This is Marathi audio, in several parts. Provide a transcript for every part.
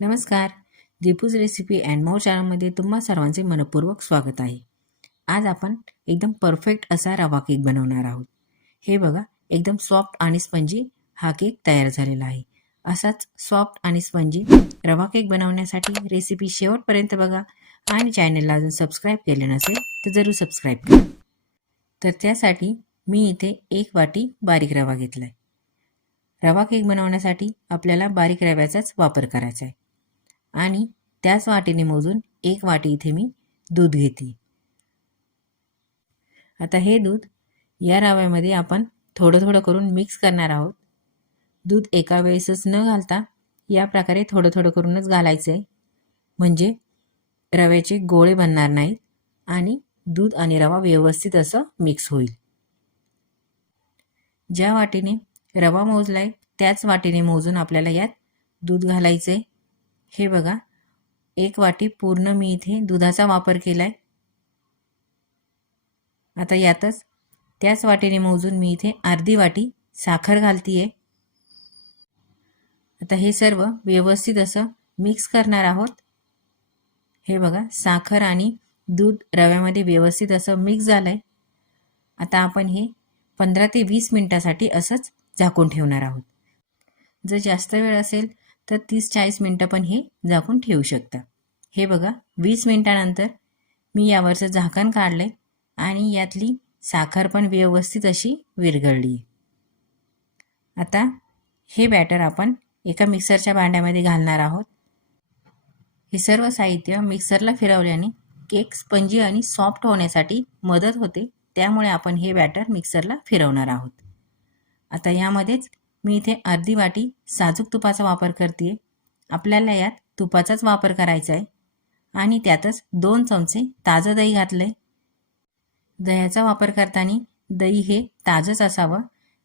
नमस्कार. दीपूज रेसिपी अँड मोर चॅनलमध्ये तुम्हा सर्वांचे मनपूर्वक स्वागत आहे. आज आपण एकदम परफेक्ट असा रवा केक बनवणार आहोत. हे बघा, एकदम सॉफ्ट आणि स्पंजी हा केक तयार झालेला आहे. असाच सॉफ्ट आणि स्पंजी रवा केक बनवण्यासाठी रेसिपी शेवटपर्यंत बघा आणि चॅनलला अजून सबस्क्राईब केले नसेल तर जरूर सबस्क्राईब करा. तर त्यासाठी मी इथे 1 वाटी बारीक रवा घेतलाय. रवा केक बनवण्यासाठी आपल्याला बारीक रव्याचाच वापर करायचा आहे. आणि त्याच वाटीने मोजून 1 वाटी इथे मी दूध घेते. आता हे दूध या रव्यामध्ये आपण थोडं थोडं करून मिक्स करणार आहोत. दूध एका वेळेसच न घालता या प्रकारे थोडं थोडं करूनच घालायचं आहे, म्हणजे रव्याचे गोळे बनणार नाहीत आणि दूध आणि रवा व्यवस्थित असं मिक्स होईल. ज्या वाटीने रवा मोजलाय त्याच वाटीने मोजून आपल्याला यात दूध घालायचं आहे. हे बघा, 1 वाटी पूर्ण मी इथे दुधाचा वापर केलाय. आता यातच त्याच वाटीने मोजून मी इथे अर्धी वाटी साखर घालतीये. आता हे सर्व व्यवस्थित असं मिक्स करणार आहोत. हे बघा, साखर आणि दूध रव्यामध्ये व्यवस्थित असं मिक्स झालंय. आता आपण हे 15 ते 20 मिनिटासाठी असंच झाकून ठेवणार आहोत. जर जास्त वेळ असेल तर 30-40 मिनिटं पण हे झाकून ठेवू शकता. हे बघा, 20 मिनिटानंतर मी यावरचं झाकण काढलंय आणि यातली साखर पण व्यवस्थित अशी विरघळली. आता हे बॅटर आपण एका मिक्सरच्या भांड्यामध्ये घालणार आहोत. हे सर्व साहित्य मिक्सरला फिरवल्याने केक स्पंजी आणि सॉफ्ट होण्यासाठी मदत होते, त्यामुळे आपण हे बॅटर मिक्सरला फिरवणार आहोत. आता यामध्येच मी इथे अर्धी वाटी साजूक तुपाचा वापर करते. आपल्याला यात तुपाचाच वापर करायचा आहे आणि त्यातच 2 चमचे ताजं दही घातलंय. दह्याचा वापर करताना दही हे ताजंच असावं,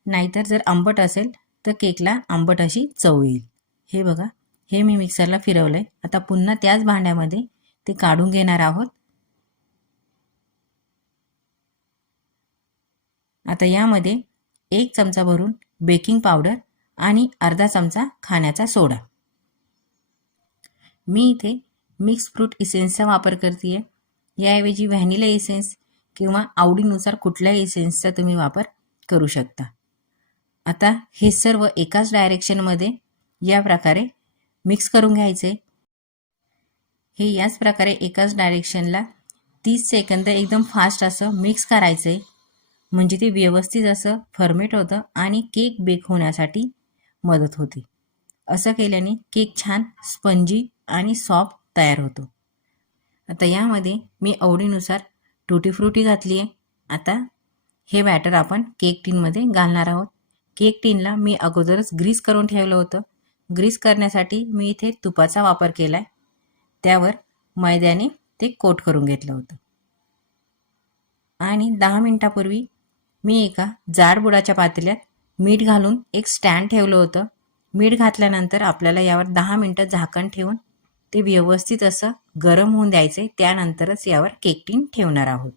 नाहीतर जर आंबट असेल तर केकला आंबट अशी चव येईल. हे बघा, हे मी मिक्सरला फिरवलंय. आता पुन्हा त्याच भांड्यामध्ये ते काढून घेणार आहोत. आता यामध्ये 1 चमचा भरून बेकिंग पावडर आणि अर्धा चमचा खाण्याचा सोडा. मी इथे मिक्स फ्रूट इसेन्सचा वापर करते. याऐवजी व्हॅनिला इसेन्स किंवा आवडीनुसार कुठल्याही इसेन्सचा तुम्ही वापर करू शकता. आता हे सर्व एकाच डायरेक्शनमध्ये या प्रकारे मिक्स करून घ्यायचे. हे याच प्रकारे एकाच डायरेक्शनला 30 सेकंद एकदम फास्ट असं मिक्स करायचे, म्हणजे ते व्यवस्थित असं फर्मेट होतं आणि केक बेक होण्यासाठी मदत होते. असं केल्याने केक छान स्पंजी आणि सॉफ्ट तयार होतो. आता यामध्ये मी आवडीनुसार टुटी फ्रुटी घातली आहे. आता हे बॅटर आपण केक टीनमध्ये घालणार आहोत. केक टीनला मी अगोदरच ग्रीस करून ठेवलं होतं. ग्रीस करण्यासाठी मी इथे तुपाचा वापर केला आहे. त्यावर मैद्याने ते कोट करून घेतलं होतं आणि 10 मिनिटापूर्वी मी एका जाड बुडाच्या पातेल्यात मीठ घालून एक स्टँड ठेवलं होतं. मीठ घातल्यानंतर आपल्याला यावर 10 मिनिटं झाकण ठेवून ते व्यवस्थित असं गरम होऊन द्यायचे. त्यानंतरच यावर केक टीन ठेवणार आहोत.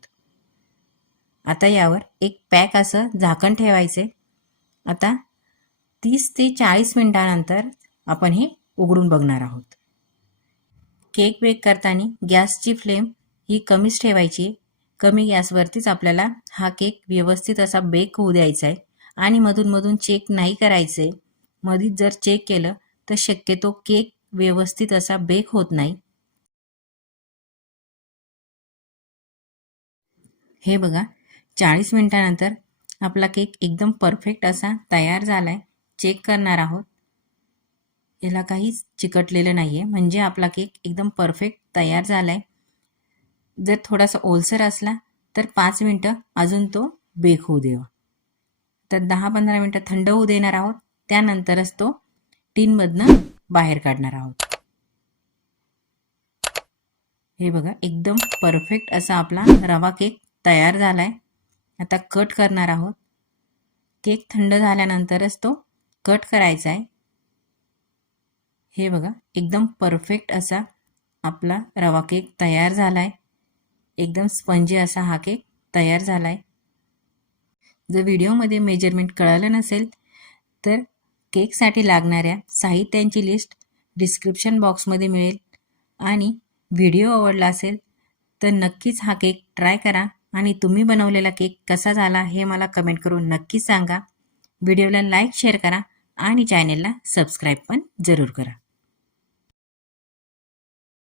आता यावर एक पॅक असं झाकण ठेवायचे. आता 30 ते 40 मिनिटानंतर आपण हे उघडून बघणार आहोत. केक बेक करताना गॅसची फ्लेम ही कमीच ठेवायची. कमी गॅसवरतीच आपल्याला हा केक व्यवस्थित असा बेक होऊ द्यायचा आहे आणि मधून मधून चेक नाही करायचे. मधीच जर चेक केलं तर शक्यतो केक व्यवस्थित असा बेक होत नाही. हे बघा, 40 मिनिटानंतर आपला केक एकदम परफेक्ट असा तयार झालाय. चेक करणार आहोत. याला काहीच चिकटलेलं नाहीये, म्हणजे आपला केक एकदम परफेक्ट तयार झालाय. जर थोडासा ओलसर असला तर 5 मिनिटं अजून तो बेक होऊ द्यावा. तर 10-15 मिनिटं थंड होऊ देणार आहोत. त्यानंतरच तो टीनमधनं बाहेर काढणार आहोत. हे बघा, एकदम परफेक्ट असा आपला रवा केक तयार झालाय. आता कट करणार आहोत. केक थंड झाल्यानंतरच तो कट करायचा आहे. हे बघा, एकदम परफेक्ट असा आपला रवा केक तयार झालाय. एकदम स्पंजी असा हा केक तयार झालाय. जर व्हिडिओमध्ये मेजरमेंट कळालं नसेल तर केकसाठी लागणाऱ्या साहित्यांची लिस्ट डिस्क्रिप्शन बॉक्समध्ये मिळेल. आणि व्हिडिओ आवडला असेल तर नक्कीच हा केक ट्राय करा आणि तुम्ही बनवलेला केक कसा झाला हे मला कमेंट करून नक्कीच सांगा. व्हिडिओला लाईक शेअर करा आणि चॅनेलला सबस्क्राईब पण जरूर करा.